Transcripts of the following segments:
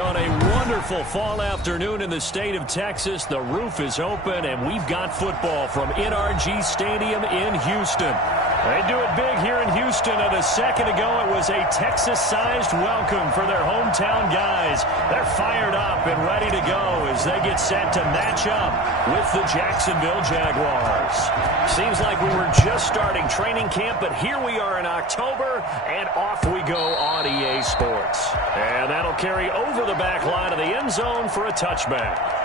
On a wonderful fall afternoon in the state of Texas, the roof is open, and we've got football from NRG Stadium in Houston. They do it big here in Houston, and a second ago it was a Texas-sized welcome for their hometown guys. They're fired up and ready to go as they get set to match up with the Jacksonville Jaguars. Seems like we were just starting training camp, but here we are in October, and off we go on EA Sports. And that'll carry over the back line of the end zone for a touchback.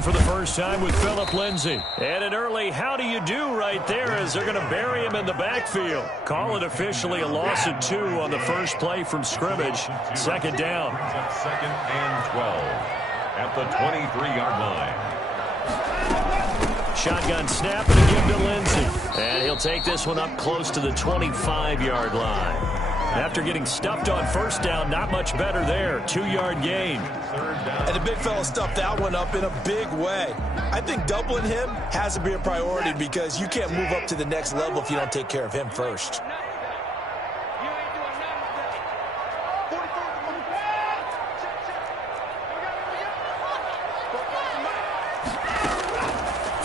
For the first time with Phillip Lindsay. And an early how do you do right there as they're going to bury him in the backfield. Call it officially a loss of 2 on the first play from scrimmage. Second down. Second and 12 at the 23-yard line. Shotgun snap and a give to Lindsay. And he'll take this one up close to the 25-yard line. After getting stuffed on first down, not much better there. 2-yard gain. And the big fella stuffed that one up in a big way. I think doubling him has to be a priority because you can't move up to the next level if you don't take care of him first.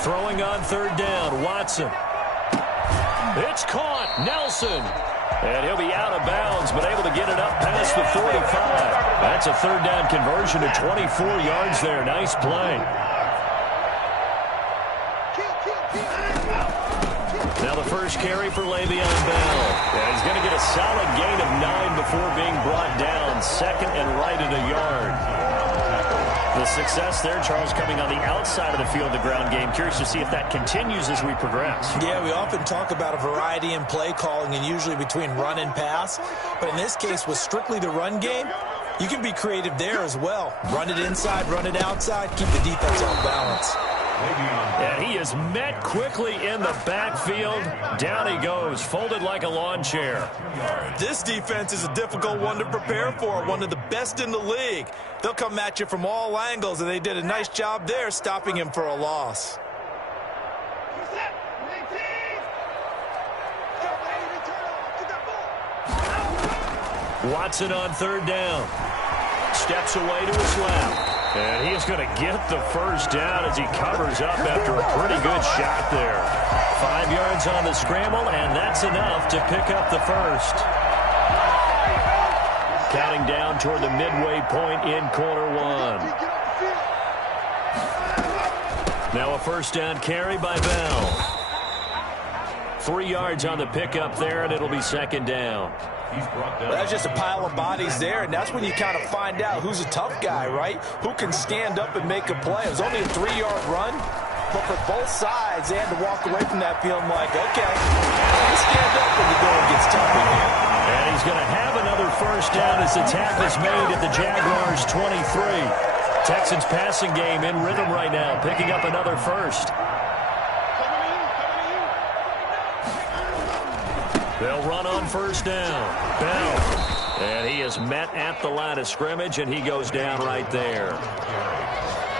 Throwing on third down, Watson. It's caught, Nelson. And he'll be out of bounds, but able to get it up past the 45. That's a third down conversion to 24 yards there. Nice play. Now the first carry for Le'Veon Bell. And he's going to get a solid gain of 9 before being brought down. Second and right at a yard. The success there, Charles, coming on the outside of the field, the ground game. Curious to see if that continues as we progress. Yeah, we often talk about a variety in play calling and usually between run and pass. But in this case, with strictly the run game, you can be creative there as well. Run it inside, run it outside, keep the defense off balance. And he is met quickly in the backfield. Down he goes, folded like a lawn chair. This defense is a difficult one to prepare for, one of the best in the league. They'll come at you from all angles, and they did a nice job there stopping him for a loss. Watson on third down. Steps away to his left. And he is going to get the first down as he covers up after a pretty good shot there. 5 yards on the scramble, and that's enough to pick up the first. Counting down toward the midway point in quarter one. Now a first down carry by Bell. 3 yards on the pickup there, and it'll be second down. Well, that's just a pile of bodies there, and that's when you kind of find out who's a tough guy, right? Who can stand up and make a play. It was only a 3-yard run, but for both sides, they had to walk away from that feeling like, okay, you stand up when the going gets tough in here. And he's going to have another first down as the tackle's made at the Jaguars' 23. Texans passing game in rhythm right now, picking up another first. They'll run on first down. Bell. And he is met at the line of scrimmage, and he goes down right there.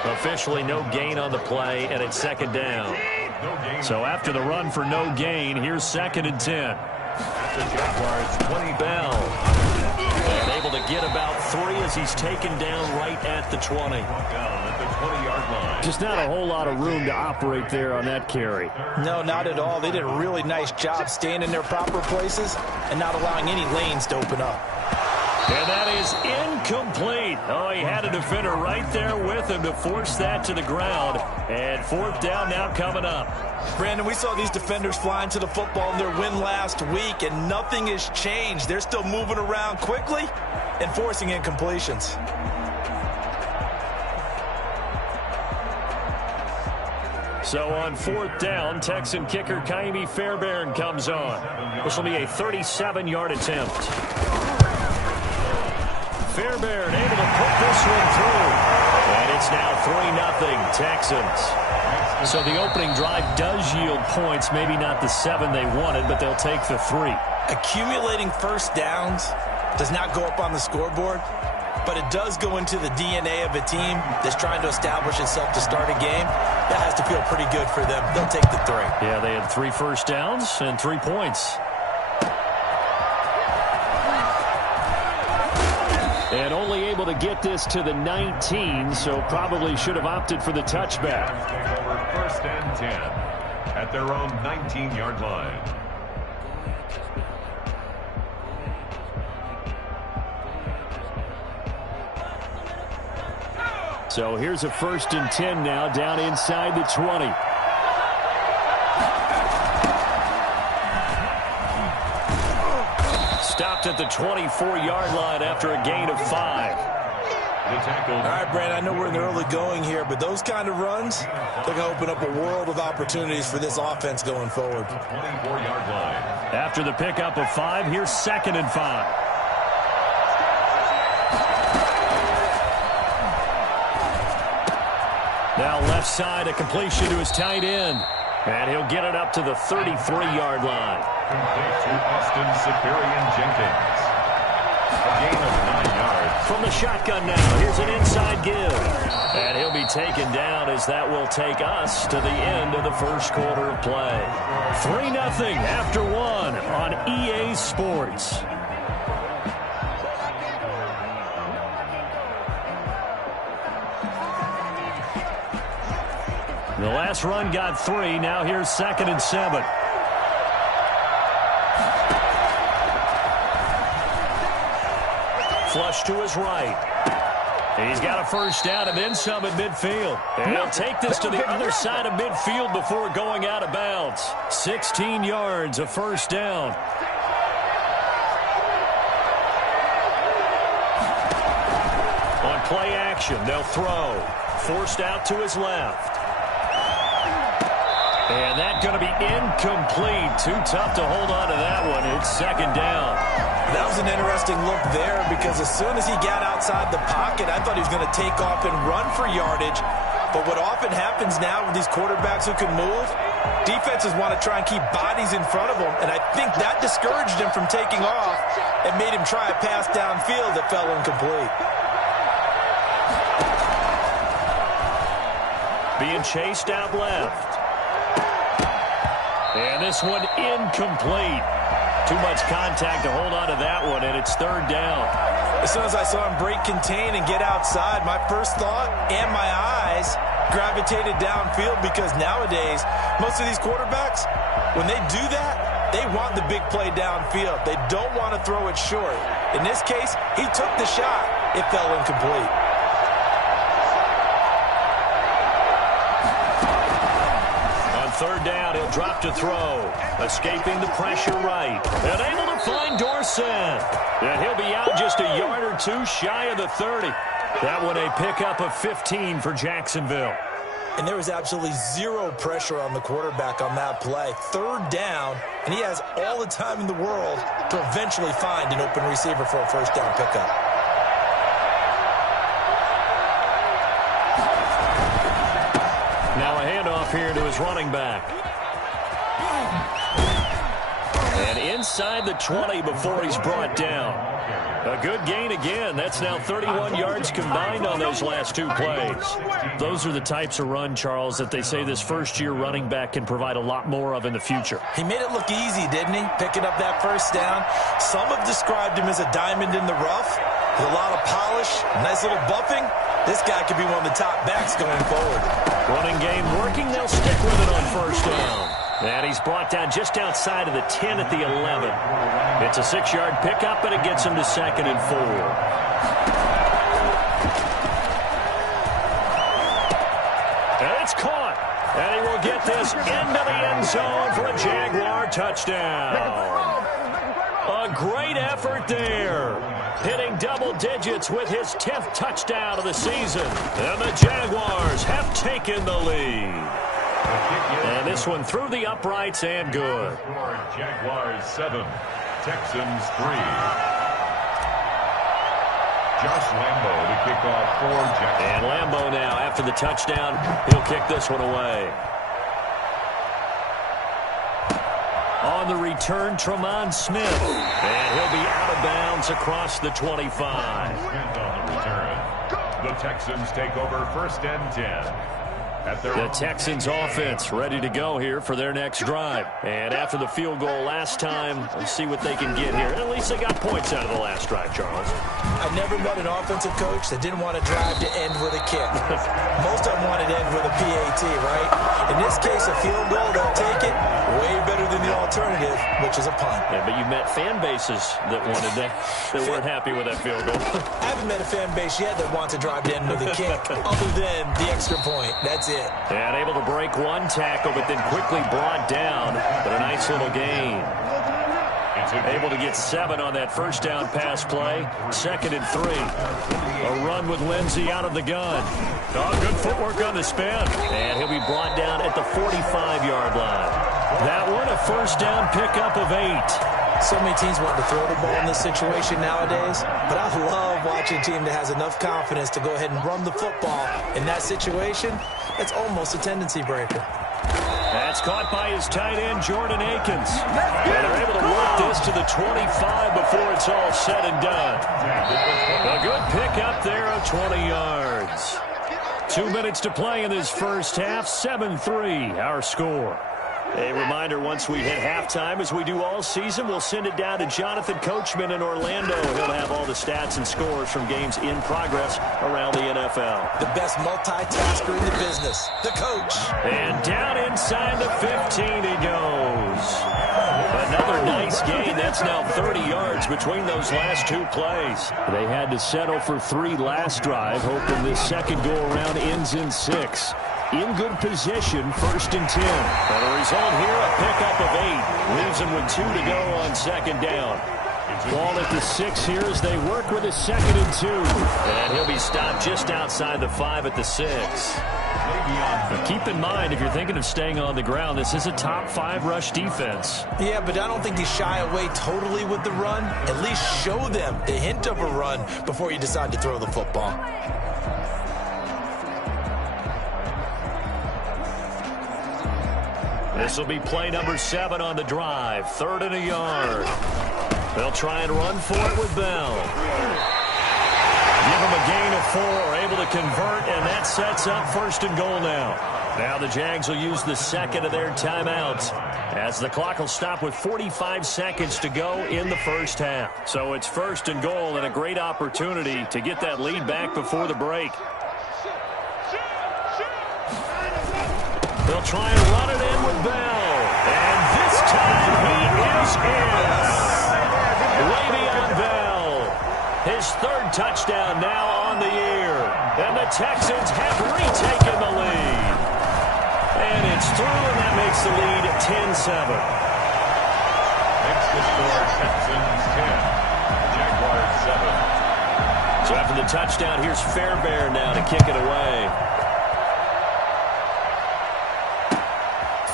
Officially no gain on the play, and it's second down. So after the run for no gain, here's 2nd and 10. Bell. And able to get about 3 as he's taken down right at the 20. Just not a whole lot of room to operate there on that carry. No, not at all. They did a really nice job staying in their proper places and not allowing any lanes to open up. And that is incomplete. Oh, he had a defender right there with him to force that to the ground. And 4th down now coming up. Brandon, we saw these defenders flying to the football in their win last week, and nothing has changed. They're still moving around quickly and forcing incompletions. So on 4th down, Texan kicker Kaimi Fairbairn comes on. This will be a 37-yard attempt. Fairbairn able to put this one through. And it's now 3-0 Texans. So the opening drive does yield points, maybe not the 7 they wanted, but they'll take the 3. Accumulating first downs does not go up on the scoreboard, but it does go into the DNA of a team that's trying to establish itself to start a game. That has to feel pretty good for them. They'll take the 3. Yeah, they had 3 first downs and 3 points. And only able to get this to the 19, so probably should have opted for the touchback. Over 1st and 10 at their own 19-yard line. So here's a 1st and 10 now down inside the 20. Stopped at the 24-yard line after a gain of 5. All right, Brandon, I know we're in the early going here, but those kind of runs, they're going to open up a world of opportunities for this offense going forward. 24-yard line. After the pickup of 5, here's 2nd and 5. Now left side, a completion to his tight end. And he'll get it up to the 33-yard line. Complete to Austin Superior Jenkins. A gain of 9 yards. From the shotgun now, here's an inside give. And he'll be taken down as that will take us to the end of the first quarter of play. 3-0 after 1 on EA Sports. The last run got 3. Now here's 2nd and 7. Flush to his right. He's got a first down and then some at midfield. And he'll take this to the other side of midfield before going out of bounds. 16 yards, a first down. On play action, they'll throw. Forced out to his left. And that's going to be incomplete. Too tough to hold on to that one. It's 2nd down. That was an interesting look there because as soon as he got outside the pocket, I thought he was going to take off and run for yardage. But what often happens now with these quarterbacks who can move, defenses want to try and keep bodies in front of them. And I think that discouraged him from taking off and made him try a pass downfield that fell incomplete. Being chased out left. And this one incomplete. Too much contact to hold on to that one, and it's 3rd down. As soon as I saw him break contain and get outside, my first thought and my eyes gravitated downfield because nowadays, most of these quarterbacks, when they do that, they want the big play downfield. They don't want to throw it short. In this case, he took the shot. It fell incomplete. On 3rd down, he'll drop to throw. Escaping the pressure right. And able to find Dorsett. And he'll be out just a yard or 2 shy of the 30. That one a pickup of 15 for Jacksonville. And there was absolutely zero pressure on the quarterback on that play. 3rd down, and he has all the time in the world to eventually find an open receiver for a first down pickup. Now a handoff here to his running back. And inside the 20 before he's brought down. A good gain again. That's now 31 yards combined on those last two plays. Those are the types of run, Charles, that they say this first-year running back can provide a lot more of in the future. He made it look easy, didn't he? Picking up that first down. Some have described him as a diamond in the rough. With a lot of polish, nice little buffing. This guy could be one of the top backs going forward. Running game working. They'll stick with it on first down. And he's brought down just outside of the 10 at the 11. It's a 6-yard pickup, and it gets him to 2nd and 4. And it's caught. And he will get this into the end zone for a Jaguar touchdown. A great effort there. Hitting double digits with his 10th touchdown of the season. And the Jaguars have taken the lead. And this one through the uprights and good. Jaguars 7, Texans 3. Josh Lambo to kick off for Jacksonville. And Lambo now, after the touchdown, he'll kick this one away. On the return, Tremont Smith. And he'll be out of bounds across the 25. Smith on the return. The Texans take over 1st and 10. The Texans offense ready to go here for their next drive. And after the field goal last time, we'll see what they can get here. At least they got points out of the last drive, Charles. I never met an offensive coach that didn't want to drive to end with a kick. Most of them wanted to end with a PAT, right? In this case, a field goal, they'll take it. Way better than the alternative, which is a punt. Yeah, but you met fan bases that wanted that weren't happy with that field goal. I haven't met a fan base yet that wants to drive to end with a kick, other than the extra point. That's it. And able to break one tackle, but then quickly brought down. But a nice little gain. Able to get 7 on that first down pass play. 2nd and 3. A run with Lindsey out of the gun. Oh, good footwork on the spin. And he'll be brought down at the 45-yard line. That one, a first down pickup of 8. So many teams want to throw the ball in this situation nowadays, but I love watching a team that has enough confidence to go ahead and run the football. In that situation, it's almost a tendency breaker. That's caught by his tight end, Jordan Akins. And they're able to work this to the 25 before it's all said and done. A good pickup there of 20 yards. 2 minutes to play in this first half. 7-3, our score. A reminder, once we hit halftime, as we do all season, we'll send it down to Jonathan Coachman in Orlando. He'll have all the stats and scores from games in progress around the NFL. The best multitasker in the business, the coach. And down inside the 15 he goes. Another nice gain. That's now 30 yards between those last two plays. They had to settle for 3 last drive, hoping this second go-around ends in 6. In good position, 1st and 10. And the result here, a pickup of 8. Leaves them with 2 to go on 2nd down. Ball at the 6 here as they work with a 2nd and 2. And he'll be stopped just outside the 5 at the 6. But keep in mind, if you're thinking of staying on the ground, this is a top 5 rush defense. Yeah, but I don't think you shy away totally with the run. At least show them the hint of a run before you decide to throw the football. This will be play number 7 on the drive. 3rd and a yard. They'll try and run for it with Bell. Give them a gain of 4, able to convert, and that sets up 1st and goal now. Now the Jags will use the 2nd of their timeouts as the clock will stop with 45 seconds to go in the first half. So it's 1st and goal and a great opportunity to get that lead back before the break. They'll try and run it in with Bell. And this time he is in. Le'Veon Bell. His 3rd touchdown now on the year. And the Texans have retaken the lead. And it's through, and that makes the lead 10-7. Next to score, Texans 10. Jaguars 7. So after the touchdown, here's Fairbairn now to kick it away.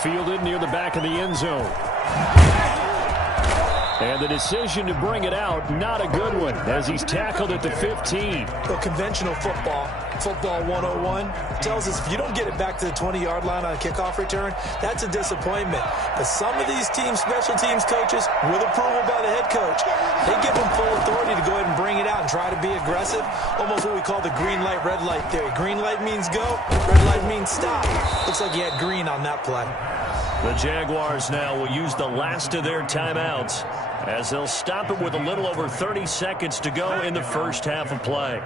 Fielded near the back of the end zone. And the decision to bring it out, not a good one, as he's tackled at the 15. The conventional football 101, tells us if you don't get it back to the 20-yard line on a kickoff return, that's a disappointment. But some of these special teams coaches, with approval by the head coach, they give them full authority to go ahead and bring it out and try to be aggressive. Almost what we call the green light, red light theory. Green light means go, red light means stop. Looks like he had green on that play. The Jaguars now will use the last of their timeouts as they'll stop it with a little over 30 seconds to go in the first half of play.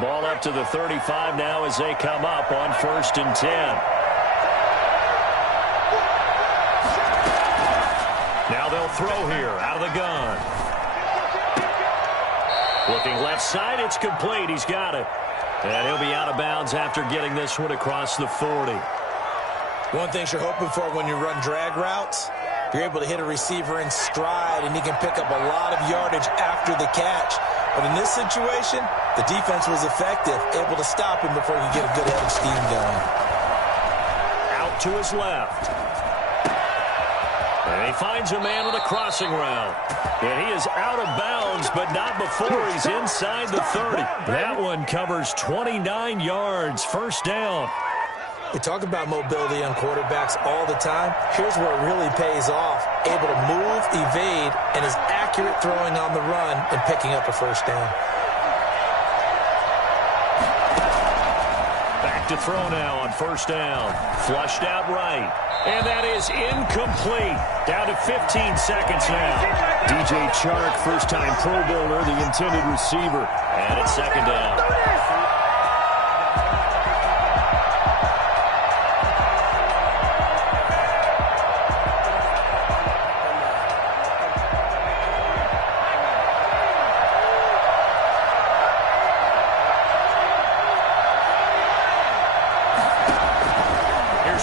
Ball up to the 35 now as they come up on 1st and 10. Now they'll throw here out of the gun. Looking left side, it's complete. He's got it. And he'll be out of bounds after getting this one across the 40. One thing you're hoping for when you run drag routes, you're able to hit a receiver in stride, and he can pick up a lot of yardage after the catch. But in this situation, the defense was effective, able to stop him before he could get a good head of steam going. Out to his left. And he finds a man with a crossing route. And he is out of bounds, but not before he's inside the 30. That one covers 29 yards. First down. We talk about mobility on quarterbacks all the time. Here's where it really pays off. Able to move, evade, and is accurate throwing on the run and picking up a first down. Back to throw now on first down. Flushed out right. And that is incomplete. Down to 15 seconds now. DJ Chark, first-time Pro Bowler, the intended receiver. And it's second down.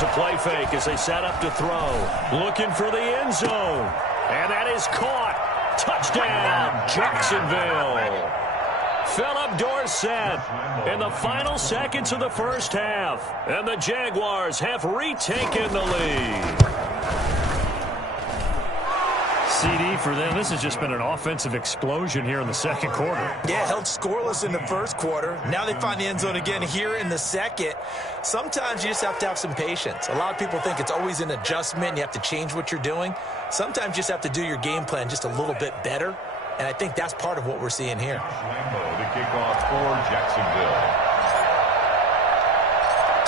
A play fake as they set up to throw. Looking for the end zone. And that is caught. Touchdown, Jacksonville. Philip Dorsett in the final seconds of the first half. And the Jaguars have retaken the lead. CD for them. This has just been an offensive explosion here in the second quarter. Yeah, held scoreless in the first quarter. Now they find the end zone again here in the second. Sometimes you just have to have some patience. A lot of people think it's always an adjustment. You have to change what you're doing. Sometimes you just have to do your game plan just a little bit better. And I think that's part of what we're seeing here. The kickoff for Jacksonville.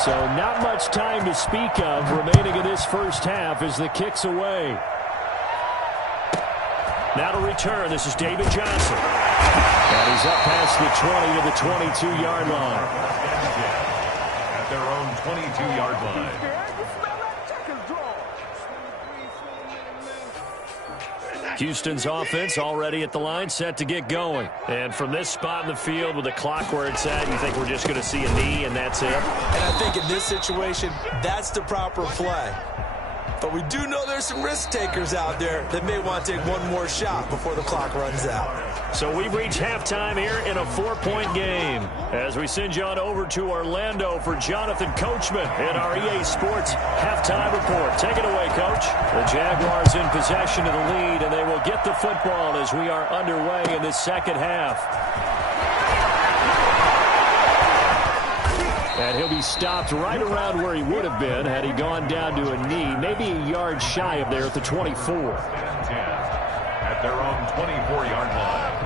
So not much time to speak of remaining in this first half as the kick's away. Now to return, this is David Johnson. And he's up past the 20 to the 22-yard line. At their own 22-yard line. Houston's offense already at the line, set to get going. And from this spot in the field with the clock where it's at, you think we're just going to see a knee and that's it? And I think in this situation, that's the proper play. But we do know there's some risk takers out there that may want to take one more shot before the clock runs out. So we've reached halftime here in a 4-point game. As we send you on over to Orlando for Jonathan Coachman in our EA Sports halftime report. Take it away, Coach. The Jaguars in possession of the lead, and they will get the football as we are underway in the second half. And he'll be stopped right around where he would have been had he gone down to a knee, maybe a yard shy of there at the 24. At their own 24-yard line.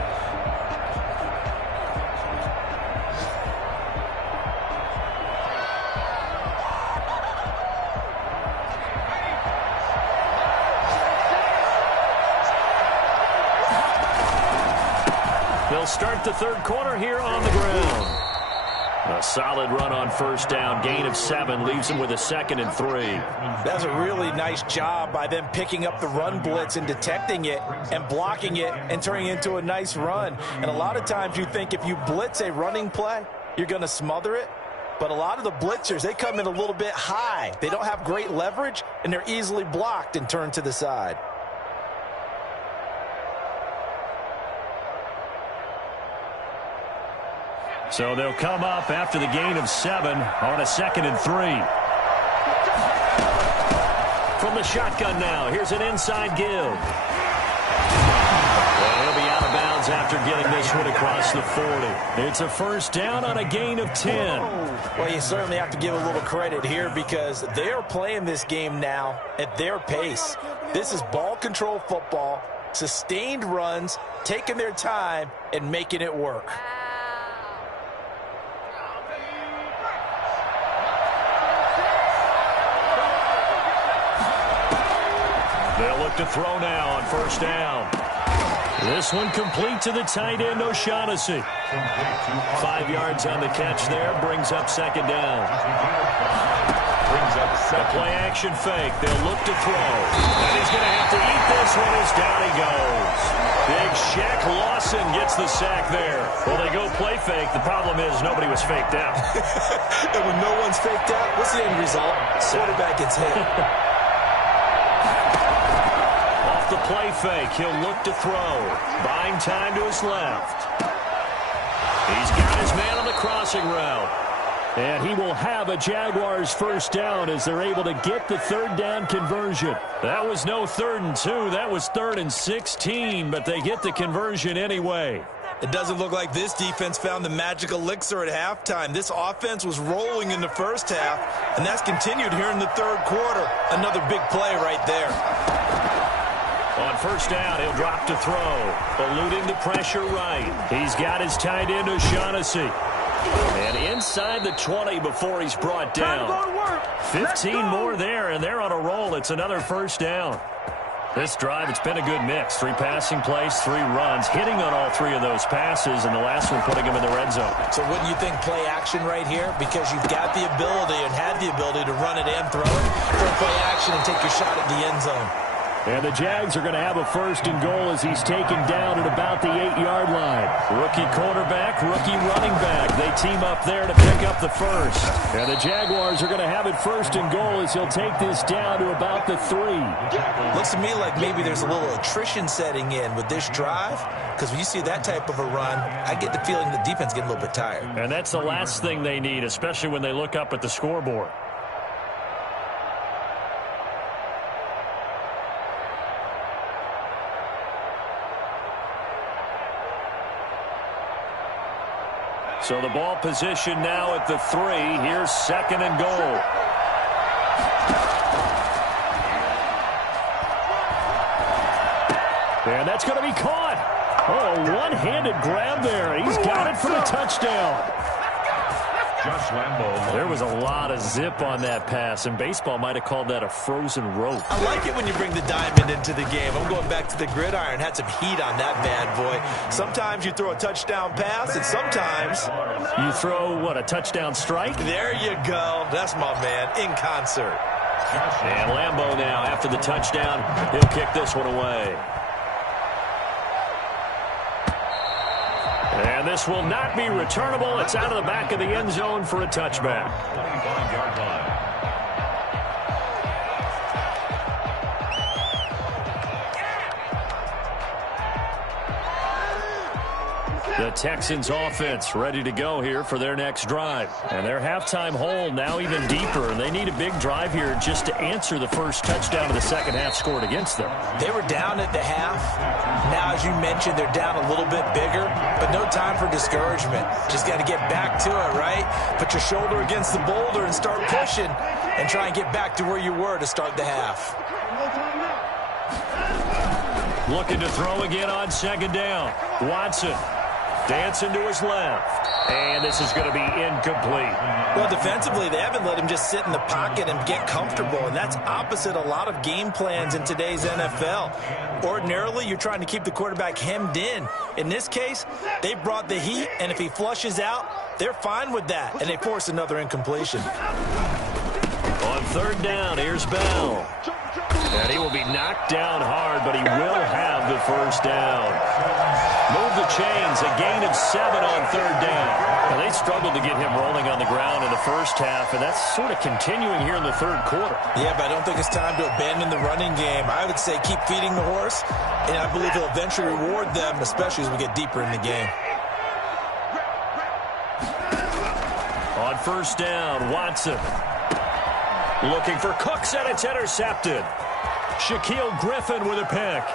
They'll start the third quarter here on the ground. A solid run on first down, gain of 7, leaves them with a 2nd and 3. That's a really nice job by them picking up the run blitz and detecting it and blocking it and turning it into a nice run. And a lot of times you think if you blitz a running play, you're going to smother it. But a lot of the blitzers, they come in a little bit high. They don't have great leverage, and they're easily blocked and turned to the side. So they'll come up after the gain of 7 on a 2nd and 3. From the shotgun now, here's an inside give. Well, he'll be out of bounds after getting this one across the 40. It's a first down on a gain of 10. Well, you certainly have to give a little credit here because they are playing this game now at their pace. This is ball control football, sustained runs, taking their time, and making it work. They'll look to throw now on first down. This one complete to the tight end, O'Shaughnessy. 5 yards on the catch there, brings up 2nd down. The play-action fake. They'll look to throw. And he's going to have to eat this one as down he goes. Big Shaq Lawson gets the sack there. Well, they go play fake. The problem is nobody was faked out. And when no one's faked out, what's the end result? Quarterback gets hit. Off the play fake, he'll look to throw. Buying time to his left. He's got his man on the crossing route. And he will have a Jaguars first down as they're able to get the 3rd down conversion. That was no 3rd and 2. That was 3rd and 16, but they get the conversion anyway. It doesn't look like this defense found the magic elixir at halftime. This offense was rolling in the first half, and that's continued here in the 3rd quarter. Another big play right there. On first down, he'll drop to throw. Eluding the pressure right. He's got his tight end, O'Shaughnessy. And inside the 20 before he's brought down. 15 more there, and they're on a roll. It's another first down. This drive, it's been a good mix. 3 passing plays, 3 runs, hitting on all 3 of those passes, and the last one putting him in the red zone. So wouldn't you think play action right here? Because you've got the ability and had the ability to run it and throw it. Throw play action and take your shot at the end zone. And the Jags are going to have a 1st and goal as he's taken down at about the 8-yard line. Rookie quarterback, rookie running back. They team up there to pick up the first. And the Jaguars are going to have it 1st and goal as he'll take this down to about the 3. Looks to me like maybe there's a little attrition setting in with this drive. Because when you see that type of a run, I get the feeling the defense getting a little bit tired. And that's the last thing they need, especially when they look up at the scoreboard. So the ball position now at the 3. Here's 2nd and goal. And that's going to be caught. Oh, one-handed grab there. He's got it for the touchdown. Josh Lambo. There was a lot of zip on that pass, and baseball might have called that a frozen rope. I like it when you bring the diamond into the game. I'm going back to the gridiron. Had some heat on that bad boy. Sometimes you throw a touchdown pass, and sometimes you throw, what, a touchdown strike? There you go. That's my man, in concert. And Lambo now, after the touchdown, he'll kick this one away. And this will not be returnable. It's out of the back of the end zone for a touchback. 25-yard line. The Texans offense ready to go here for their next drive. And their halftime hole now even deeper. And they need a big drive here just to answer the first touchdown of the second half scored against them. They were down at the half. Now, as you mentioned, they're down a little bit bigger. But no time for discouragement. Just got to get back to it, right? Put your shoulder against the boulder and start pushing. And try and get back to where you were to start the half. Looking to throw again on 2nd down. Watson. Dancing to his left. And this is going to be incomplete. Well, defensively, they haven't let him just sit in the pocket and get comfortable, and that's opposite a lot of game plans in today's NFL. Ordinarily, you're trying to keep the quarterback hemmed in. In this case, they brought the heat, and if he flushes out, they're fine with that, and they force another incompletion. On 3rd down, here's Bell. And he will be knocked down hard, but he will have the first down. Move the chains, a gain of 7 on 3rd down. And they struggled to get him rolling on the ground in the first half, and that's sort of continuing here in the 3rd quarter. Yeah, but I don't think it's time to abandon the running game. I would say keep feeding the horse, and I believe he'll eventually reward them, especially as we get deeper in the game. first down. Watson looking for Cooks, and it's intercepted. Shaquille Griffin with a pick.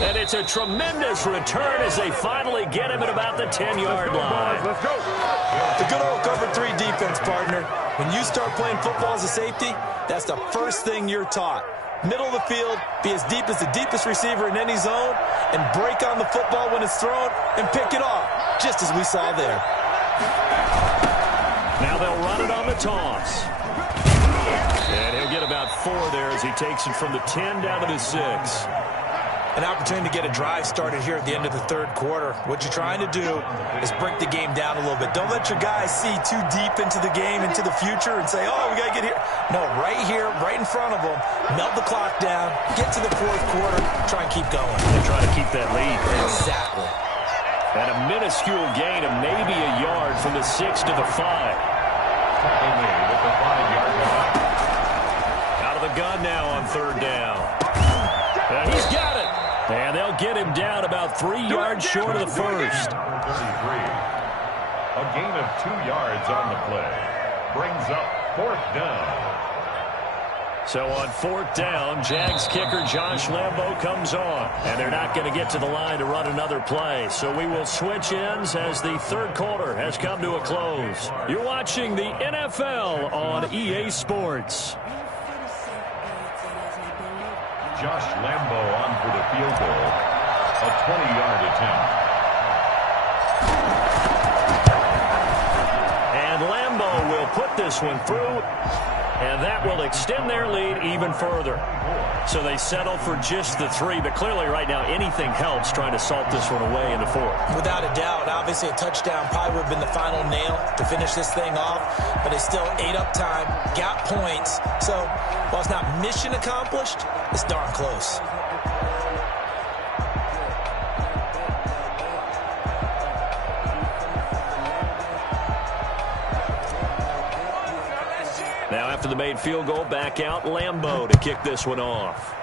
And it's a tremendous return as they finally get him at about the 10-yard line. Let's go. The good old cover 3 defense, partner. When you start playing football as a safety, that's the first thing you're taught. Middle of the field, be as deep as the deepest receiver in any zone, and break on the football when it's thrown and pick it off, just as we saw there. Now they'll run it on the toss. And he'll get about 4 there as he takes it from the 10 down to the 6. An opportunity to get a drive started here at the end of the third quarter. What you're trying to do is break the game down a little bit. Don't let your guys see too deep into the game, into the future, and say, oh, we got to get here. No, right here, right in front of them, melt the clock down, get to the fourth quarter, try and keep going. And try to keep that lead. Exactly. And a minuscule gain of maybe a yard from the 6 to the 5. Only with the 5-yard line. Out of the gun now on third down. And he's got it. And they'll get him down about 3 yards short of the first. 33. A gain of 2 yards on the play. Brings up fourth down. So on fourth down, Jags kicker Josh Lambo comes on. And they're not going to get to the line to run another play. So we will switch ends as the third quarter has come to a close. You're watching the NFL on EA Sports. Josh Lambo on for the field goal. A 20-yard attempt. And Lambo will put this one through. And that will extend their lead even further. So they settle for just the 3. But clearly right now anything helps trying to salt this one away in the fourth. Without a doubt. Obviously a touchdown probably would have been the final nail to finish this thing off. But they still ate up time, got points. So while it's not mission accomplished, it's darn close. Now after the made field goal, back out Lambo to kick this one off.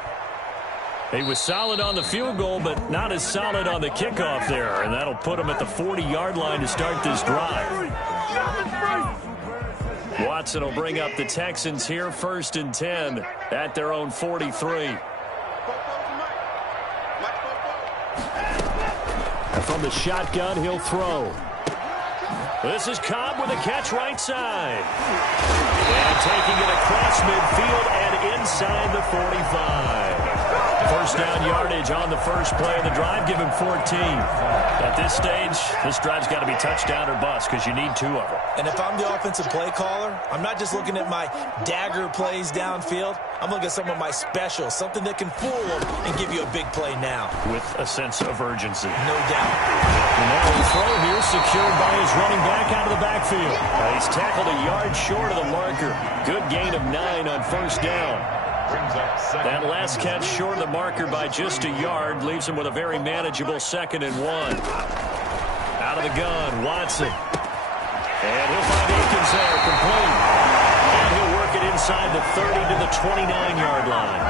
He was solid on the field goal, but not as solid on the kickoff there. And that'll put him at the 40-yard line to start this drive. Watson will bring up the Texans here, 1st and 10 at their own 43. And from the shotgun, he'll throw. This is Cobb with a catch right side. And taking it across midfield and inside the 45. First down yardage on the first play of the drive. Give him 14. At this stage, this drive's got to be touchdown or bust because you need 2 of them. And if I'm the offensive play caller, I'm not just looking at my dagger plays downfield. I'm looking at some of my specials, something that can fool them and give you a big play now. With a sense of urgency. No doubt. And now the throw here secured by his running back out of the backfield. He's tackled a yard short of the marker. Good gain of 9 on first down. That last catch short of the marker by just a yard leaves him with a very manageable 2nd and 1. Out of the gun, Watson. And he'll find Akins there, complete. And he'll work it inside the 30 to the 29-yard line.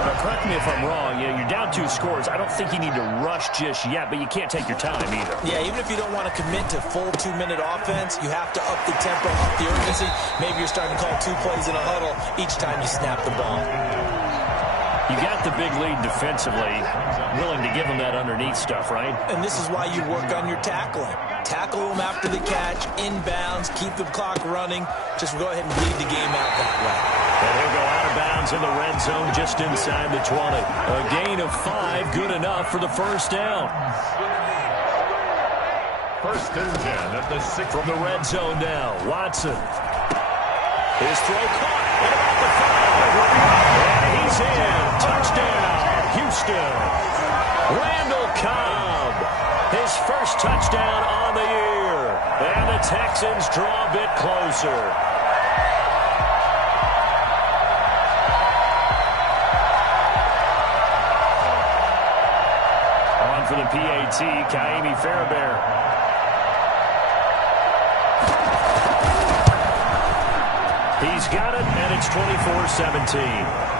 Now, correct me if I'm wrong. You're down 2 scores. I don't think you need to rush just yet, but you can't take your time either. Yeah, even if you don't want to commit to full 2-minute offense, you have to up the tempo, up the urgency. Maybe you're starting to call 2 plays in a huddle each time you snap the ball. You got the big lead defensively, willing to give them that underneath stuff, right? And this is why you work on your tackling. Tackle them after the catch, inbounds, keep the clock running. Just go ahead and bleed the game out that way. And he'll go out of bounds in the red zone just inside the 20. A gain of 5, good enough for the first down. 1st and 10 at the 6. From the red zone now, Watson. His throw caught at about the 5. And he's in. Touchdown, Houston. Randall Cobb. His first touchdown on the year. And the Texans draw a bit closer. On for the PAT, Kaimi Fairbairn. He's got it, and it's 24-17.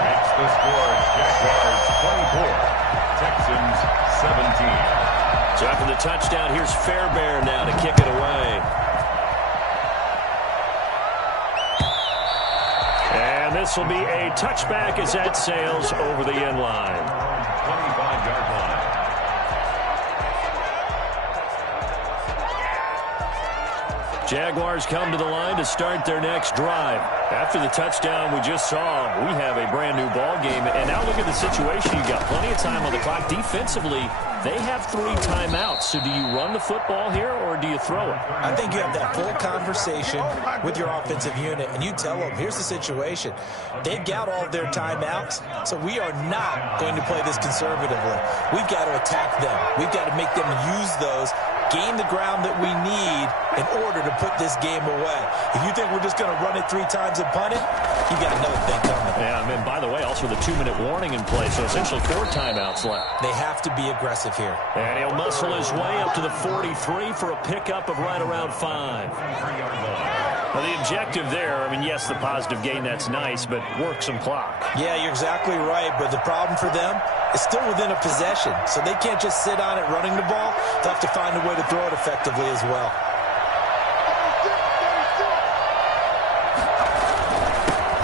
Makes the score Jaguars 24, Texans 17. So after the touchdown, here's Fairbairn now to kick it away. And this will be a touchback as that sails over the end line. 25-yard line. Jaguars come to the line to start their next drive. After the touchdown we just saw, we have a brand new ball game. And now look at the situation. You've got plenty of time on the clock. Defensively, they have 3 timeouts. So do you run the football here or do you throw it? I think you have that full conversation with your offensive unit, and you tell them, here's the situation. They've got all of their timeouts, so we are not going to play this conservatively. We've got to attack them. We've got to make them use those, gain the ground that we need in order to put this game away. If you think we're just going to run it 3 times and punt it, you got another thing coming. Yeah, and by the way, also the 2-minute warning in play, so essentially 4 timeouts left. They have to be aggressive here. And he'll muscle his way up to the 43 for a pickup of right around 5. Well, the objective there, I mean, yes, the positive gain, that's nice, but work some clock. Yeah, you're exactly right, but the problem for them is still within a possession, so they can't just sit on it running the ball. They'll have to find a way to throw it effectively as well.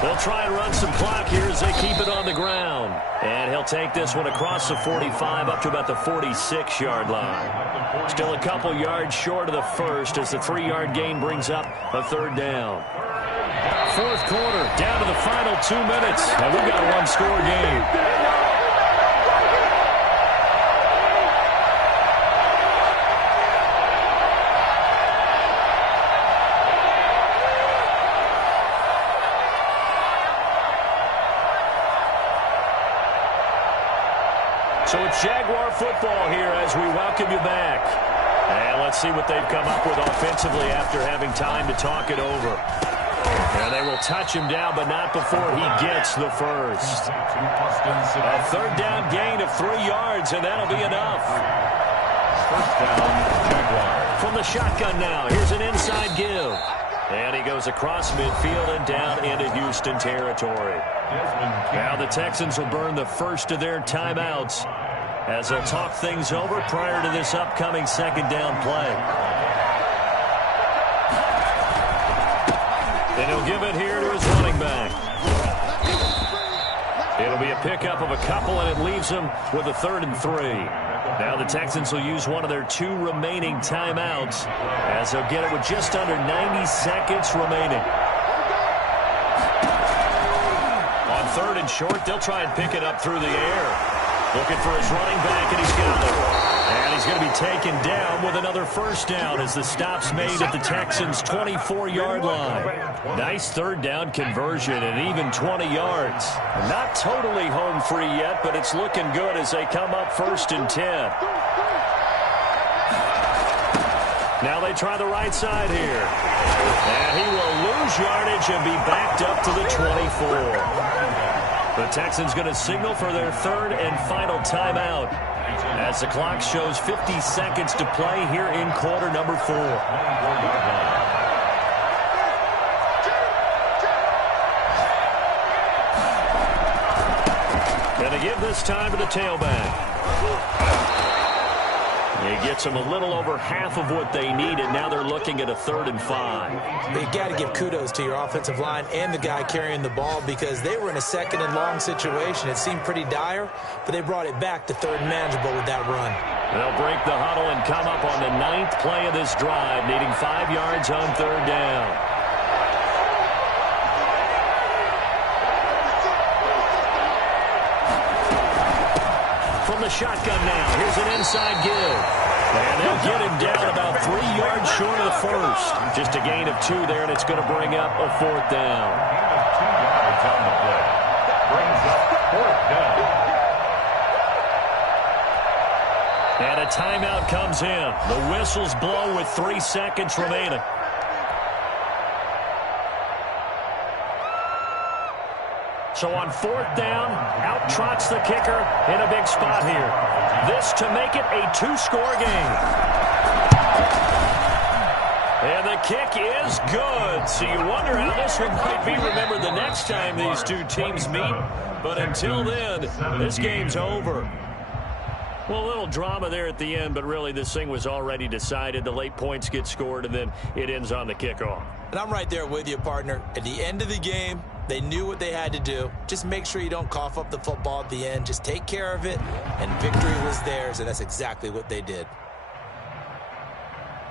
They'll try and run some clock here as they keep it on the ground. And he'll take this one across the 45 up to about the 46-yard line. Still a couple yards short of the first as the 3-yard gain brings up a 3rd down. 4th quarter, down to the final 2 minutes, and we've got a 1-score game. So it's Jaguar football here as we welcome you back. And let's see what they've come up with offensively after having time to talk it over. And they will touch him down, but not before he gets the first. A 3rd down gain of 3 yards, and that'll be enough. 1st down, Jaguars. From the shotgun now, here's an inside give. And he goes across midfield and down into Houston territory. Now the Texans will burn the first of their timeouts as they'll talk things over prior to this upcoming 2nd down play. And he'll give it here to his running back. It'll be a pickup of a couple, and it leaves him with a 3rd and 3. Now the Texans will use one of their 2 remaining timeouts as they'll get it with just under 90 seconds remaining. On 3rd and short, they'll try and pick it up through the air. Looking for his running back, and he's got it. And he's going to be taken down with another 1st down as the stop's made at the Texans' 24-yard line. Nice 3rd down conversion and even 20 yards. Not totally home free yet, but it's looking good as they come up 1st and 10. Now they try the right side here. And he will lose yardage and be backed up to the 24. The Texans going to signal for their 3rd and final timeout as the clock shows 50 seconds to play here in quarter number 4. Going to give this time to the tailback. He gets them a little over half of what they needed. Now they're looking at a 3rd and 5. But you got to give kudos to your offensive line and the guy carrying the ball because they were in a 2nd and long situation. It seemed pretty dire, but they brought it back to 3rd and manageable with that run. They'll break the huddle and come up on the 9th play of this drive, needing 5 yards on 3rd down. From the shotgun now, here's an inside give. And they'll get him down about 3 yards short of the first. Just a gain of 2 there, and it's going to bring up a 4th down. Gain of 2 yards on the play. That brings up 4th down. And a timeout comes in. The whistles blow with 3 seconds remaining. So on 4th down, out trots the kicker in a big spot here. This to make it a 2-score game. And the kick is good. So you wonder how this one might be remembered the next time these 2 teams meet. But until then, this game's over. Well, a little drama there at the end, but really this thing was already decided. The late points get scored, and then it ends on the kickoff. And I'm right there with you, partner. At the end of the game, they knew what they had to do. Just make sure you don't cough up the football at the end. Just take care of it, and victory was theirs, and that's exactly what they did.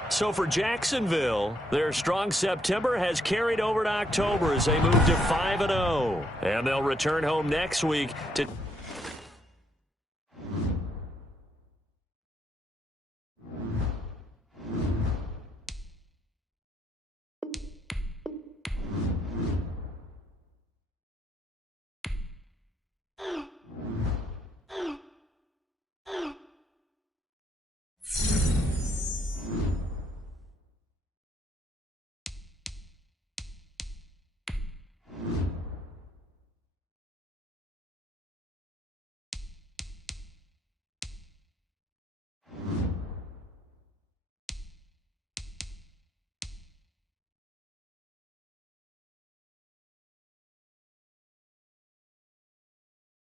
So for Jacksonville, their strong September has carried over to October as they move to 5-0. And they'll return home next week to